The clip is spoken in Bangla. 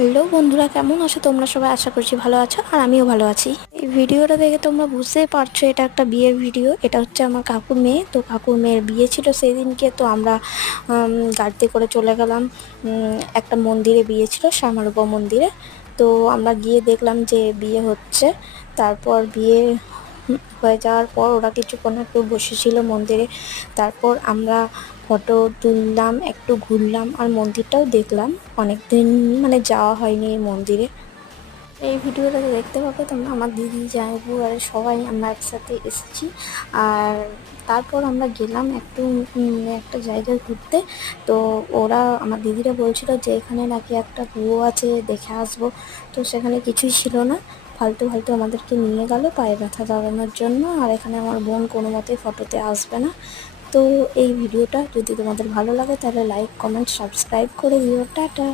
হ্যালো বন্ধুরা, কেমন আছো তোমরা সবাই? আশা করছি ভালো আছো আর আমিও ভালো আছি। এই ভিডিওটা দেখে তোমরা বুঝতেই পারছো এটা একটা বিয়ের ভিডিও। এটা হচ্ছে আমার কাকুর মেয়ে। তো কাকুর মেয়ের বিয়ে ছিল সেই দিনকে। তো আমরা গাড়িতে করে চলে গেলাম। একটা মন্দিরে বিয়ে ছিল, শ্যামারূপা মন্দিরে। তো আমরা গিয়ে দেখলাম যে বিয়ে হচ্ছে। তারপর বিয়ে হয়ে যাওয়ার পর ওরা কিছুক্ষণ একটু বসেছিল মন্দিরে। তারপর আমরা ফটো তুললাম, একটু ঘুরলাম আর মন্দিরটাও দেখলাম। অনেকদিন যাওয়া হয়নি এই মন্দিরে। এই ভিডিওটাতে দেখতে পাবে তোমরা, আমার দিদি, জামাইবু আর সবাই আমরা একসাথে এসেছি। আর তারপর আমরা গেলাম একটা জায়গায় ঘুরতে। তো ওরা, আমার দিদিরা বলছিল যে এখানে নাকি একটা কুয়ো আছে, দেখে আসবো। তো সেখানে কিছুই ছিল না, ফালতু ফালতু আমাদেরকে নিয়ে গেল পায়ে ব্যথা লাগানোর জন্য। আর এখানে আমার বোন কোনো মতেই ফটোতে আসবে না। তো এই ভিডিওটা যদি তোমাদের ভালো লাগে তাহলে লাইক, কমেন্ট, সাবস্ক্রাইব করে দিও। টাটা।